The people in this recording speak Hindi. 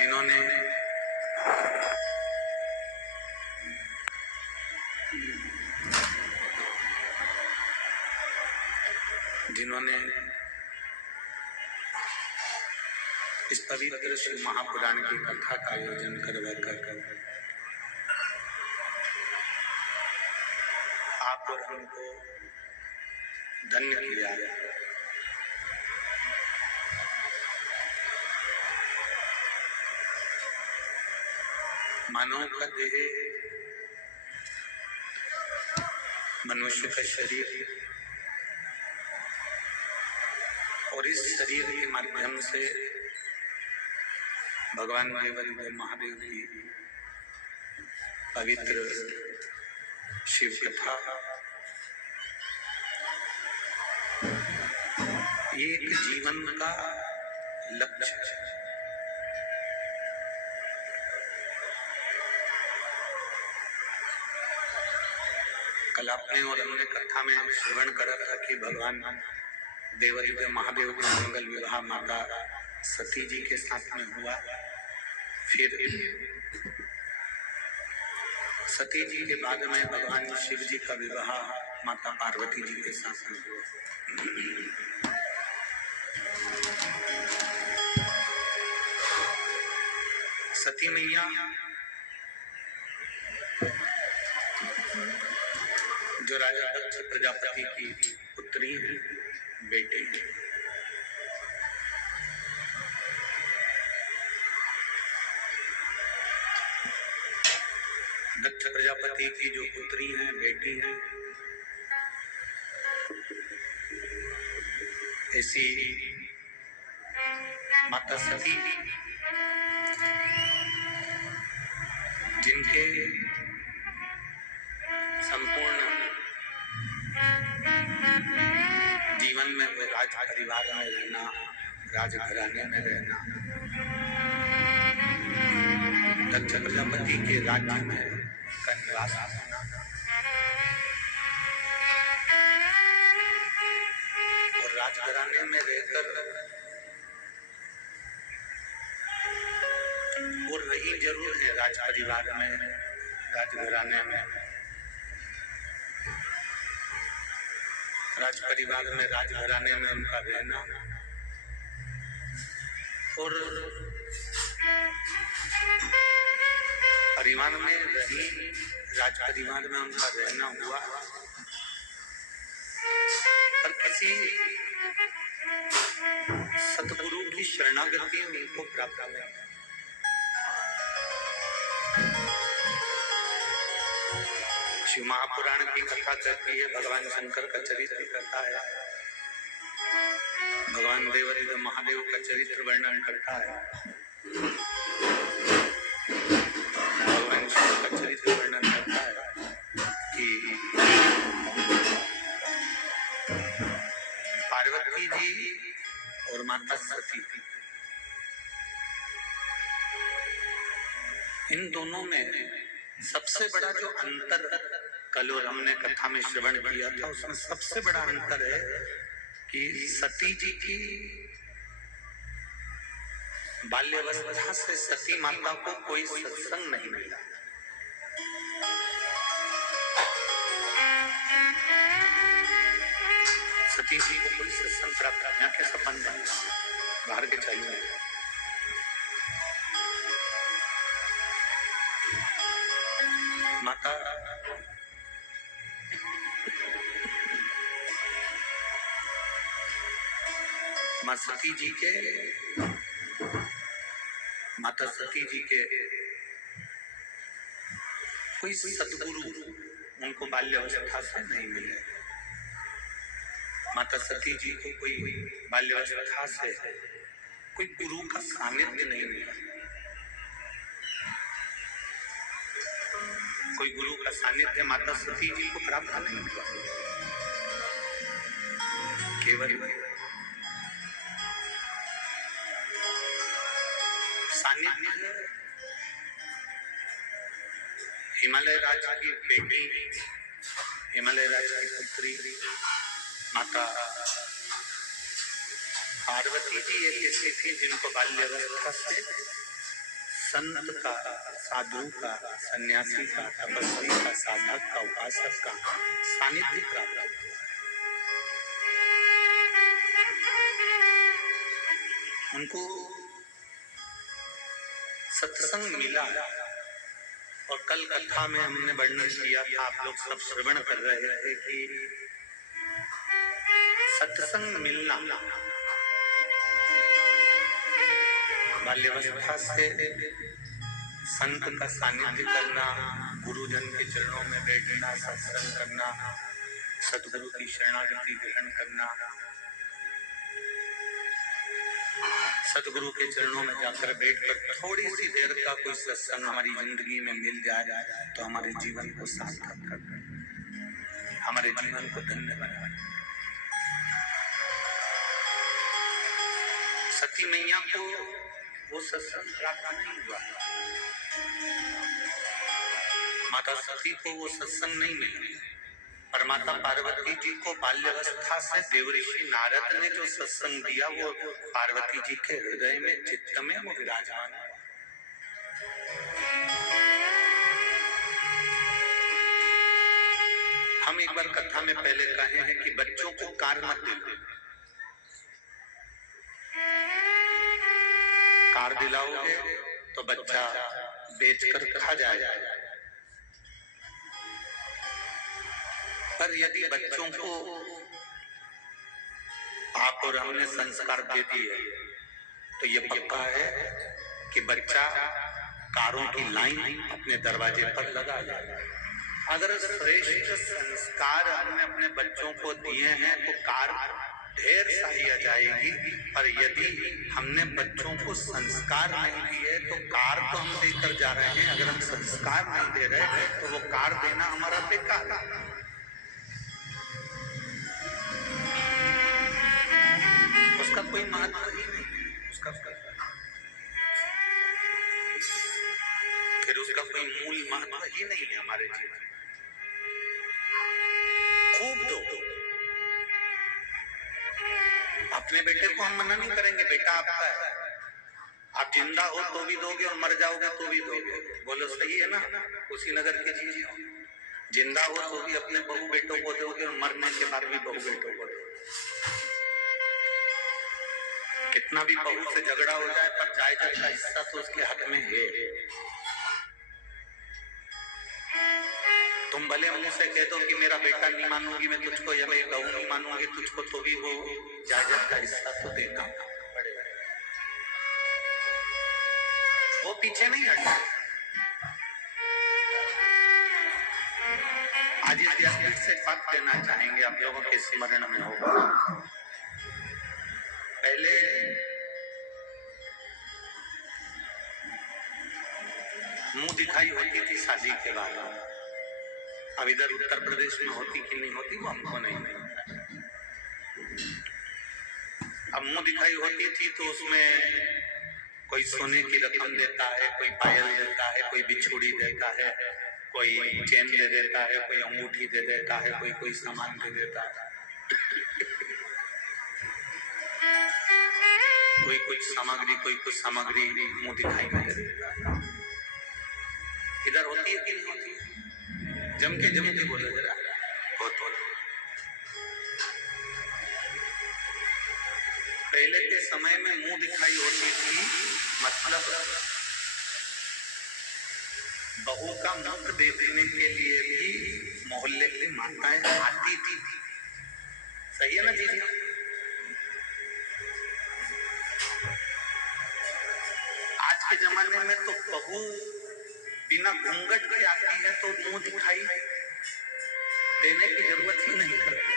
जिन्होंने इस पवित्र श्री महापुराण की कथा का आयोजन करवाकर आप और हमको धन्य किया। मानव का देह मनुष्य का शरीर और इस शरीर के माध्यम से भगवान देवादिदेव महादेव की पवित्र शिव कथा एक जीवन का लक्ष्य है। कल आपने और हमने कथा में श्रवण करा था कि भगवान देवादिदेव महादेव का मंगल विवाह माता सती जी के साथ में हुआ। फिर सती जी के बाद में भगवान शिव जी का विवाह माता पार्वती जी के साथ में हुआ। सती मैया जो राजा दक्ष प्रजापति की पुत्री है, बेटी है। दक्ष प्रजापति की जो पुत्री है, बेटी है, ऐसी माता सती जिनके संपूर्ण जीवन में वो राज परिवार में रहना, राजघराने में रहना, दक्ष प्रजापति के राज्य में का निवास होना और राजघराने में रहकर वो रही जरूर है राज परिवार में, राजघराने में, राज परिवार में, राजघराने में उनका रहना और परिवार में रही, राज परिवार में उनका रहना हुआ। पर किसी सतगुरु की शरणागति उनको प्राप्त हुई। शिव महापुराण की कथा कहती है, भगवान शंकर का चरित्र करता है, भगवान देवादिदेव महादेव का चरित्र वर्णन करता है, भगवान शिव का चरित्र वर्णन करता है कि पार्वती जी और माता सती, इन दोनों में सबसे बड़ा जो अंतर कल और हमने कथा में श्रवण किया था, उसमें सबसे बड़ा अंतर है कि सती जी की बाल्यावस्था से सती माता को कोई सत्संग नहीं मिला। सती जी को कोई सत्संग प्राप्त करना कैसा बन जाएगा, बाहर के चाहिए। माता सती जी के माता सती जी के कोई सतगुरु उनको बाल्यावस्था से नहीं मिले। माता सती जी को कोई बाल्यावस्था से कोई गुरु का सानिध्य नहीं मिला, कोई गुरु का सानिध्य माता सती जी को प्राप्त नहीं हुआ। केवल सानिध्य हिमालय राज की बेटी, हिमालय राज की पुत्री माता पार्वती जी एक ऐसी थी जिनको बाल्यावस्था से संत का, साधु का, सन्यासी का, तपस्वी का, साधक का, उपासक का सानिध्य प्राप्त हुआ। उनको सत्संग मिला। और कल कथा में हमने वर्णन किया था, आप लोग सब श्रवण कर रहे थे कि सत्संग मिलना बाल्यावस्था से संत का सानिध्य करना, गुरुजन के चरणों में बैठना, सत्संग करना, सतगुरु की शरणागति ग्रहण करना, सतगुरु के चरणों में जाकर बैठकर थोड़ी सी देर का कोई सत्संग हमारी जिंदगी में मिल जाए तो हमारे जीवन को सार्थक कर दे, हमारे जीवन को धन्य बनाए। सती मैया को वो सत्संग प्राप्त नहीं हुआ, माता सती को वो सत्संग नहीं मिला। पर माता पार्वती जी को बाल्यावस्था से देवऋषि नारद ने जो सत्संग दिया वो पार्वती जी के हृदय में, चित्त में वो विराजमान है। हम एक बार कथा में पहले कहे हैं कि बच्चों को कार मत दो, कार दिलाओगे तो बच्चा बेचकर खा जाएगा। पर यदि बच्चों को आप और हमने संस्कार दे दिए तो ये पक्का है कि बच्चा कारों की लाइन अपने दरवाजे पर लगा लेगा। अगर श्रेष्ठ संस्कार हमने अपने बच्चों को दिए हैं तो कार ढेर सारी आ जाएगी। पर यदि हमने बच्चों को संस्कार नहीं दिए तो कार तो हम देकर जा रहे हैं, अगर हम संस्कार नहीं दे रहे तो वो कार देना हमारा बेकार है। उसका कोई महत्व ही नहीं, फिर उसका कोई मूल महत्व ही नहीं है हमारे जीवन। खूब दो, अपने बेटे को हम मना नहीं करेंगे, बेटा आपका है, आप जिंदा हो तो भी दोगे और मर जाओगे तो भी दोगे। बोलो सही है ना? कुशीनगर के जी, जिंदा हो तो भी अपने बहू बेटों को दोगे और मरने के बाद भी बहू बेटों को दोगे। कितना भी बहू से झगड़ा हो जाए पर जायदाद का हिस्सा तो उसके हक में है। तुम भले मुंह से कह दो कि मेरा बेटा नहीं मानूंगी मैं तुझको, या मेरी बहू नहीं मानूंगी तुझको, तो भी वो जायदाद का हिस्सा तो देना पड़ेगा। वो पीछे नहीं हटता। आज इस व्यासपीठ से बात देना चाहेंगे, आप लोगों के स्मरण में होगा। पहले मुंह दिखाई होती थी शादी के बाद, अब इधर उत्तर प्रदेश में होती कि नहीं होती वो हमको नहीं। अब मुंह दिखाई होती थी तो उसमें कोई सोने की रकम देता है, कोई पायल देता है, कोई बिछुड़ी देता है, कोई चेन दे देता है, कोई अंगूठी दे देता है, कोई सामान दे देता है, कोई कुछ सामग्री मुंह दिखाई में दे देता है। इधर होती है कि नहीं होती? जम के बोले जरा, बहुत। पहले के समय में मुंह दिखाई होती थी, मतलब बहू का मुख देखने के लिए भी मोहल्ले की माताएं आती थी। सही है ना जी? आज के जमाने में तो बहू बिना घूंघट के आती है तो मुंह दिखाई देने की जरूरत ही नहीं पड़ती।